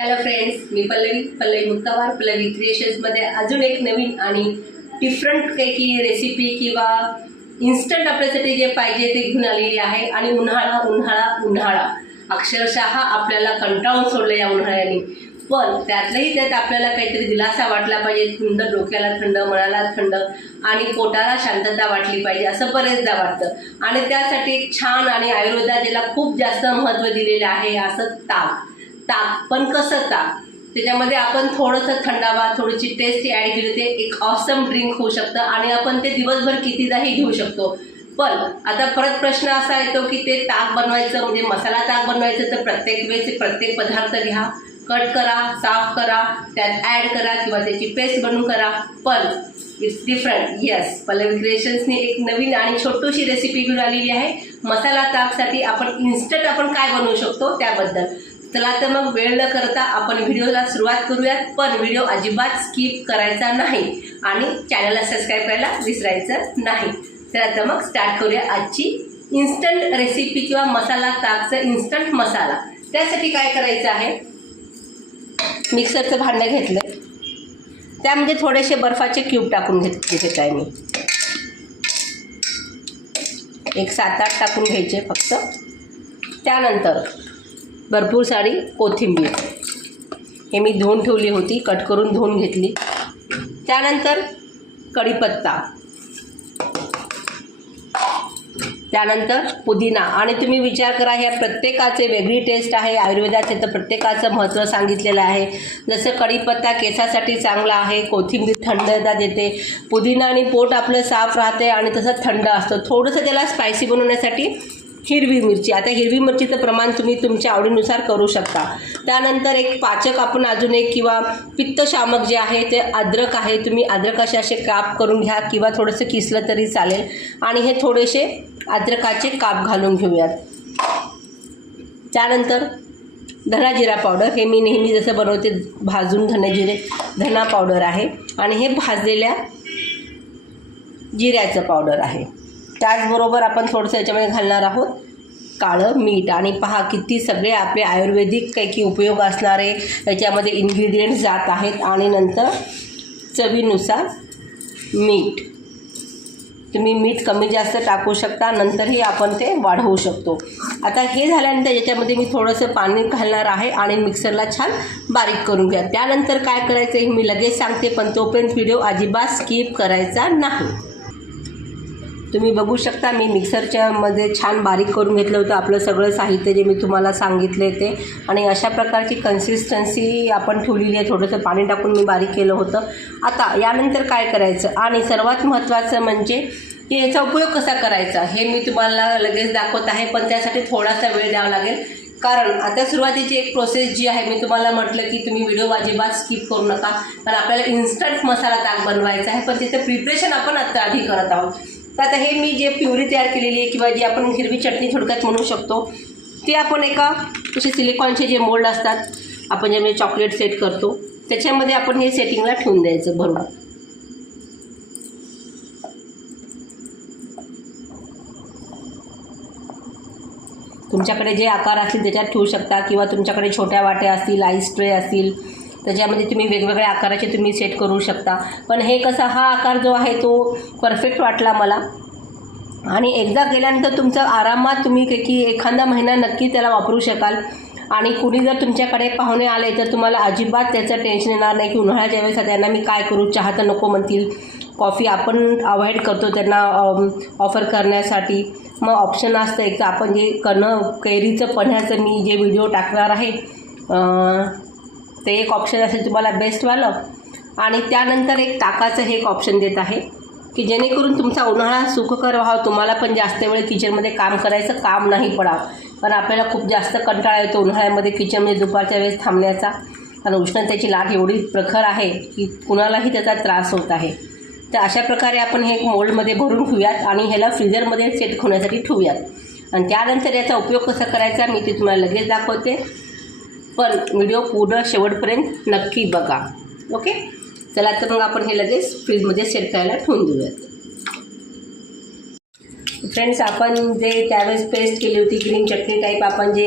Hello friends, मी पल्लवी मुक्तावार पल्लवी क्रिएशन्समध्ये अजून एक नवीन आणि डिफरंट काही रेसिपी किंवा इन्स्टंट आपल्यासाठी जे पाहिजे ते घेऊन आलेली आहे. आणि उन्हाळा अक्षरशः आपल्याला कंटाळून सोडलं या उन्हाळ्याने. पण त्यातही त्यात आपल्याला काहीतरी दिलासा वाटला पाहिजे. थंड, डोक्याला थंड, मनाला थंड आणि पोटाला शांतता वाटली पाहिजे असं बरेचदा वाटतं. आणि त्यासाठी एक छान आणि आयुर्वेदात ज्याला खूप जास्त महत्त्व दिलेलं आहे असं ताक. पण कसं ताक, त्याच्यामध्ये आपण थोडंसं थंडावा, थोडीशी टेस्ट ॲड केली ते एक ऑसम ड्रिंक होऊ शकतं आणि आपण ते दिवसभर कितीदाही घेऊ शकतो. पण आता परत प्रश्न असा येतो की ते ताक बनवायचं म्हणजे मसाला ताक बनवायचं तर प्रत्येक वेळेस प्रत्येक पदार्थ घ्या, कट करा, साफ करा, त्यात ॲड करा किंवा त्याची पेस्ट बनवून करा. पण इट्स डिफरंट. येस, पल्लवी क्रिएशन्सने एक नवीन आणि छोटीशी रेसिपी घेऊन आलेली आहे. मसाला ताकसाठी आपण इन्स्टंट आपण काय बनवू शकतो त्याबद्दल. चला तर मग वेळ न करता आपण व्हिडिओला सुरुवात करूयात. पण व्हिडिओ अजिबात स्किप करायचा नाही आणि चॅनलला सबस्क्राईब करायला विसरायचं नाही. चला तर मग स्टार्ट करूया आजची इन्स्टंट रेसिपी किंवा मसाला ताकचा इन्स्टंट मसाला. त्यासाठी काय करायचं आहे, मिक्सरचं भांडं घेतलं, त्यामध्ये थोडेसे बर्फाचे क्यूब टाकून घेत आहे मी. एक 7-8 टाकून घ्यायचे फक्त. त्यानंतर भरपूर सारी कोथिंबीर, हे मी धुवून ठेवली होती, कट करून धुवून घेतली. त्यानंतर कढीपत्ता, त्यानंतर पुदिना. आणि तुम्ही विचार करा, ह्या प्रत्येकाचे वेगळी टेस्ट आहे. आयुर्वेदाचे तर प्रत्येकाचं महत्त्व सांगितलेलं आहे. जसं कढीपत्ता केसासाठी चांगला आहे, कोथिंबीर थंडता देते, पुदिना आणि पोट आपलं साफ राहते आणि तसं थंड असतं. थोडंसं त्याला स्पायसी बनवण्यासाठी हिरवी मिरची. आता हिरवी मिरचीचं प्रमाण तुम्ही तुमच्या आवडीनुसार करू शकता. त्यानंतर एक पाचक आपण अजून एक किंवा पित्तशामक जे आहे ते अद्रक आहे. तुम्ही अद्रकाचे असे काप करून घ्या किंवा थोडंसं किसलं तरी चालेल. आणि हे थोडेसे अद्रकाचे काप घालून घेऊयात. त्यानंतर धना जिरा पावडर, हे मी नेहमी जसं बनवते भाजून धना पावडर आहे. आणि हे भाजलेल्या जिऱ्याचं पावडर आहे. त्याचबरोबर आपण थोडंसं याच्यामध्ये घालणार आहोत काळं मीठ. आणि पहा किती सगळे आपले आयुर्वेदिक काही उपयोग असणारे याच्यामध्ये इन्ग्रेडियंट्स जात आहेत. आणि नंतर चवीनुसार मीठ, तुम्ही मीठ कमी जास्त टाकू शकता, नंतरही आपण ते वाढवू शकतो. आता हे झाल्यानंतर याच्यामध्ये मी थोडंसं पाणी घालणार आहे आणि मिक्सरला छान बारीक करून घ्या. त्यानंतर काय करायचं हे मी लगेच सांगते, पण तोपर्यंत व्हिडिओ अजिबात स्किप करायचा नाही. तुम्ही बघू शकता मी मिक्सरच्यामध्ये छान बारीक करून घेतलं होतं आपलं सगळं साहित्य जे मी तुम्हाला सांगितले ते. आणि अशा प्रकारची कन्सिस्टन्सी आपण ठेवलेली आहे. थोडंसं पाणी टाकून मी बारीक केलं होतं. आता यानंतर काय करायचं आणि सर्वात महत्त्वाचं म्हणजे की याचा उपयोग कसा करायचा हे मी तुम्हाला लगेच दाखवत आहे. पण त्यासाठी थोडासा वेळ द्यावा लागेल, कारण आता सुरुवातीची एक प्रोसेस जी आहे मी तुम्हाला म्हटलं की तुम्ही व्हिडिओ अजिबात स्किप करू नका, कारण आपल्याला इन्स्टंट मसाला ताक बनवायचा आहे. पण त्याचं प्रिपरेशन आपण आत्ता आधी करत आहोत. तर आता हे मी जे प्युरी तयार केलेली आहे किंवा जी आपण हिरवी चटणी थोडक्यात म्हणू शकतो, ती आपण एका तसे सिलिकॉनचे जे मोल्ड असतात आपण ज्यामध्ये चॉकलेट सेट करतो त्याच्यामध्ये आपण हे सेटिंगला ठेवून द्यायचं भरून. तुमच्याकडे जे आकार असतील त्याच्यात ठेवू शकता किंवा तुमच्याकडे छोट्या वाट्या असतील, आईस ट्रे असतील, त्याच्यामध्ये तुम्ही वेगवेगळ्या आकाराचे तुम्ही सेट करू शकता. पण हे कसं, हा आकार जो आहे तो परफेक्ट वाटला मला. आणि एकदा केल्यानंतर तुमचं आरामात तुम्ही की एखादा महिना नक्की त्याला वापरू शकाल. आणि कुणी जर तुमच्याकडे पाहुणे आले तर तुम्हाला अजिबात त्याचं टेन्शन येणार नाही की उन्हाळ्याच्या वेळेस त्यांना मी काय करू, चहा तर नको म्हणतील, कॉफी आपण अवॉइड करतो त्यांना ऑफर करण्यासाठी. मग ऑप्शन असतं एक तर आपण जे कैरीचं पन्ह्याचं मी जे व्हिडिओ टाकणार आहे ते एक ऑप्शन असेल तुम्हाला बेस्टवालं. आणि त्यानंतर एक ताकाचं हे एक ऑप्शन देत आहे की जेणेकरून तुमचा उन्हाळा सुखकर व्हावा, तुम्हाला पण जास्त वेळ किचनमध्ये काम करायचं काम नाही पडावं. कारण आपल्याला खूप जास्त कंटाळा येतो उन्हाळ्यामध्ये किचनमध्ये दुपारच्या वेळेस थांबण्याचा, कारण उष्णतेची लाट एवढी प्रखर आहे की कुणालाही त्याचा त्रास होत आहे. तर अशा प्रकारे आपण हे मोल्डमध्ये भरून ठेवूयात आणि ह्याला फ्रीजरमध्ये सेट होण्यासाठी ठेवूयात. आणि त्यानंतर याचा उपयोग कसा करायचा मी ते तुम्हाला लगेच दाखवते. पण व्हिडिओ पूर्ण शेवटपर्यंत नक्की बघा. ओके, चला तर मग आपण हे लगेच फ्रीजमध्ये सेट करायला ठेवून देऊयात. फ्रेंड्स, आपण जे त्यावेळेस पेस्ट केली होती ग्रीन चटणी टाईप, आपण जे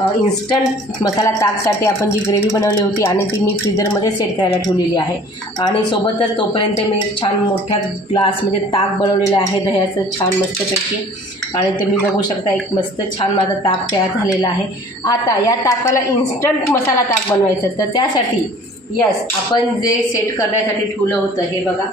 इन्स्टंट मसाला ताकसाठी आपण जी ग्रेव्ही बनवली होती आणि ती मी फ्रीजरमध्ये सेट करायला ठेवलेली आहे. आणि सोबतच तोपर्यंत मी एक छान मोठ्या ग्लास म्हणजे ताक बनवलेलं आहे दह्याचं छान मस्तपैकी. आणि ते मी बघू शकता एक मस्त छान माझा ताक तयार झालेला आहे. आता या ताकाला इन्स्टंट मसाला ताक बनवायचं, तर त्यासाठी यस आपण जे सेट करण्यासाठी ठेवलं होतं हे बघा,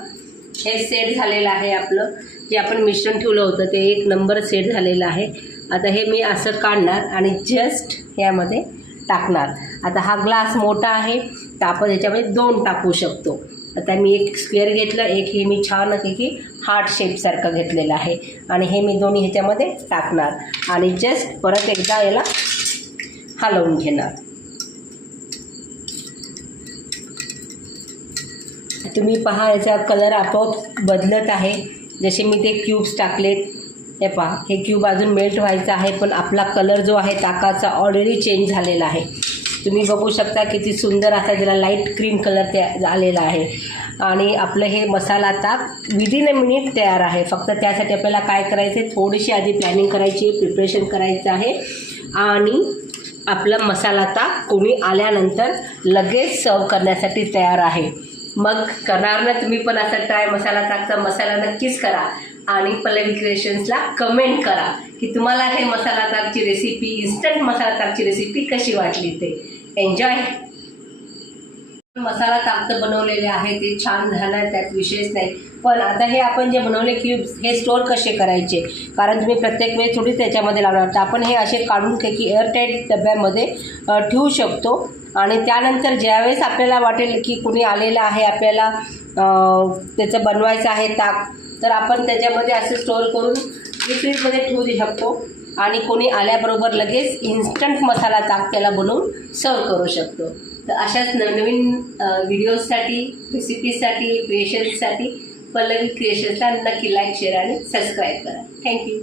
हे सेट झालेलं आहे. आपलं जे आपण मिश्रण ठेवलं होतं ते एक नंबर सेट झालेलं आहे. आता हे मी असं काढणार आणि जस्ट यामध्ये टाकणार. आता हा ग्लास मोठा आहे तर आपण याच्यामध्ये 2 टाकू शकतो. आता मी एक स्क्वेअर घेतलं, एक हे मी छानपैकी हार्ट शेपसारखं घेतलेलं आहे आणि हे मी दोन्ही ह्याच्यामध्ये टाकणार आणि जस्ट परत एकदा याला हलवून घेणार. तुम्ही पहा याचा कलर आपोआप बदलत आहे. जसे मी ते क्यूब्स टाकलेत, हे पहा हे क्यूब अजून मेल्ट व्हायचा आहे, पण आपला कलर जो आहे ताकाचा ऑलरेडी चेंज झालेला आहे. तुम्ही बघू शकता किती सुंदर असा त्याला लाईट क्रीम कलर आलेला आहे. आणि आपलं हे मसाला ताक विदिन अ मिनिट तयार आहे. फक्त त्यासाठी आपल्याला काय करायचं आहे, थोडीशी आधी प्लॅनिंग करायची, प्रिपरेशन करायचं आहे आणि आपला मसाला ताक कोणी आल्यानंतर लगेच सर्व करण्यासाठी तयार आहे. मग करणार ना तुम्ही पण असं ट्राय, मसाला ताकचा मसाला नक्कीच करा आणि पल्लवी क्रिएशन्सला कमेंट करा की तुम्हाला हे मसाला ताकची रेसिपी, इन्स्टंट मसाला ताकची रेसिपी कशी वाटली ते. एन्जॉय. मसाला ताक तर बनवलेले आहे ते छान झालं आहे, त्यात विशेष नाही. पण आता हे आपण जे बनवले क्यूब्स हे स्टोअर कसे करायचे, कारण तुम्ही प्रत्येक वेळेस थोडी त्याच्यामध्ये लावणार, तर आपण हे असे काढून की एअरटाईट डब्यामध्ये ठेवू शकतो. आणि त्यानंतर ज्यावेळेस आपल्याला वाटेल की कोणी आलेलं आहे, आपल्याला त्याचं बनवायचं आहे ताक, तर आपण त्याच्यामध्ये असं स्टोअर करून फ्रीजमध्ये ठेवू शकतो आणि कोणी आल्याबरोबर लगेच इन्स्टंट मसाला ताक त्याला बनवून सर्व करू शकतो. तर अशाच नवनवीन व्हिडिओजसाठी, रेसिपीजसाठी, क्रिएशन्ससाठी पल्लवी क्रिएशन्सला नक्की लाईक, शेअर आणि सबस्क्राईब करा. थँक्यू.